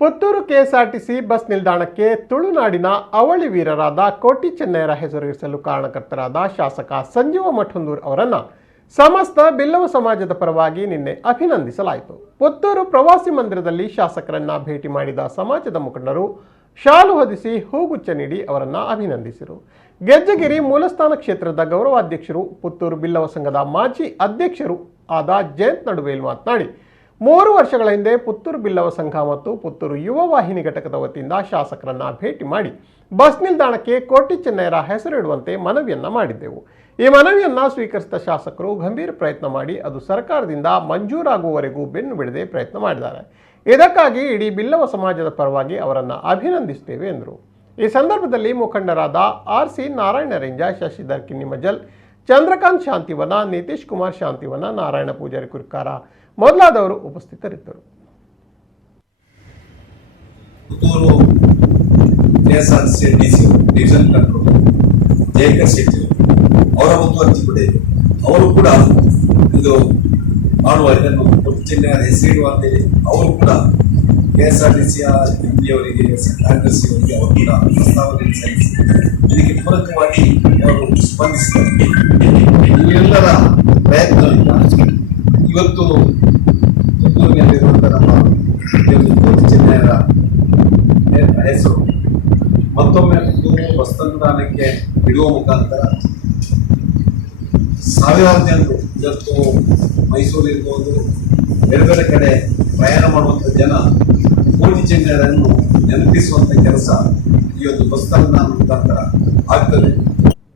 Puttur KSRTC bus ನಿಲ್ದಾಣಕ್ಕೆ ತುಳುನಾಡಿನ ಅವಳಿ ವೀರರಾದ ಕೋಟಿ ಚೆನ್ನಯ್ಯರ ಹೆಸರಿಸಲು ಕಾರಣಕರ್ತರಾದ ಶಾಸಕ ಸಂಜೀವ ಮಠಂದೂರ್ ಅವರನ್ನು ಸಮಸ್ತ ಬಿಲ್ಲವ ಸಮಾಜದ ಪರವಾಗಿ ನಿನ್ನೆ ಅಭಿನಂದಿಸಲಾಯಿತು. ಪುತ್ತೂರು ಪ್ರವಾಸಿ ಮಂದಿರದಲ್ಲಿ ಶಾಸಕರನ್ನ ಭೇಟಿ ಮಾಡಿದ ಸಮಾಜದ ಮುಖಂಡರು ಶಾಲು ಹೊದಿಸಿ ಹೂಗುಚ್ಛ ನೀಡಿ ಅವರನ್ನು ಅಭಿನಂದಿಸಿದರು. ಗೆಜ್ಜಗಿರಿ ಮೂಲಸ್ಥಾನ ಕ್ಷೇತ್ರದ ಗೌರವಾಧ್ಯಕ್ಷರು, ಪುತ್ತೂರು ಬಿಲ್ಲವ ಸಂಘದ ಮಾಜಿ ಅಧ್ಯಕ್ಷರು ಆದ ಜಯಂತ್ ನಡುವೇಲ್ ಮಾತನಾಡಿ, 3 ವರ್ಷಗಳ ಹಿಂದೆ ಪುತ್ತೂರು ಬಿಲ್ಲವ ಸಂಘ ಮತ್ತು ಪುತ್ತೂರು ಯುವ ವಾಹಿನಿ ಘಟಕದ ವತಿಯಿಂದ ಶಾಸಕರನ್ನ ಭೇಟಿ ಮಾಡಿ ಬಸ್ ನಿಲ್ದಾಣಕ್ಕೆ ಕೋಟಿ ಚೆನ್ನಯ್ಯರ ಹೆಸರಿಡುವಂತೆ ಮನವಿಯನ್ನ ಮಾಡಿದ್ದೆವು. ಈ ಮನವಿಯನ್ನ ಸ್ವೀಕರಿಸಿದ ಶಾಸಕರು ಗಂಭೀರ ಪ್ರಯತ್ನ ಮಾಡಿ ಅದು ಸರ್ಕಾರದಿಂದ ಮಂಜೂರಾಗುವವರೆಗೂ ಬೆನ್ನು ಬಿಡದೆ ಪ್ರಯತ್ನ ಮಾಡಿದ್ದಾರೆ. ಇದಕ್ಕಾಗಿ ಇಡೀ ಬಿಲ್ಲವ ಸಮಾಜದ ಪರವಾಗಿ ಅವರನ್ನು ಅಭಿನಂದಿಸುತ್ತೇವೆ ಎಂದರು. ಈ ಸಂದರ್ಭದಲ್ಲಿ ಮುಖಂಡರಾದ ಆರ್.ಸಿ. ನಾರಾಯಣ ರೇಂಜ, ಶಶಿಧರ್ ಕಿನ್ನಿಮಜಲ್, ಚಂದ್ರಕಾಂತ್ ಶಾಂತಿವನ, ನಿತೀಶ್ ಕುಮಾರ್ ಶಾಂತಿವನ, ನಾರಾಯಣ ಪೂಜಾರಿ ಕುರ್ಕಾರ ಮೊದಲಾದವರು ಉಪಸ್ಥಿತರಿದ್ದರು. Puttur KSRTC division control Jayakar Shetty ಅವರ ಮುತುವರ್ಜಿ ಕೂಡ ಇದೆ. ಅವರು ಕೂಡ ಇದು ಮಾಡುವ ಇದನ್ನು ಕೋಟಿ ಚೆನ್ನಯ್ಯರ ಹೆಸರಿಡುವಂತೇಳಿ ಅವರು ಕೂಡ ಕೆಎಸ್ಆರ್ಟಿಸಿಯ ಅವರಿಗೆ ಕಾರ್ಯದರ್ಶಿಯವರಿಗೆ ಅವರು ಕೂಡ ಪ್ರಸ್ತಾವನೆ ಸಲ್ಲಿಸಿ ಇದಕ್ಕೆ ಪೂರಕವಾಗಿ ಅವರು ಸ್ಪಂದಿಸಿದ್ದಾರೆ. ಇವೆಲ್ಲರ ಪ್ರಯತ್ನದಿಂದ ಇವತ್ತು ಪುತ್ತೂರಿನಲ್ಲಿರುವಂತಹ ನಮ್ಮ ಕೋಟಿ ಚೆನ್ನಯ್ಯರ ಹೆಸರು ಮತ್ತೊಮ್ಮೆ ಪುತ್ತೂರು ಬಸ್ ನಿಲ್ದಾಣಕ್ಕೆ ಇಡುವ ಮುಖಾಂತರ ಸಾವಿರಾರು ಜನರು ಇವತ್ತು ಮೈಸೂರು ಇರ್ಬೋದು, ಬೇರೆ ಬೇರೆ ಕಡೆ ಪ್ರಯಾಣ ಮಾಡುವಂಥ ಜನ ಕೋಟಿ ಚೆನ್ನಯ್ಯರನ್ನು ನೆನಪಿಸುವಂಥ ಕೆಲಸ ಈ ಒಂದು ಬಸ್ ನಿಲ್ದಾಣ ಮುಖಾಂತರ ಆಗ್ತದೆ.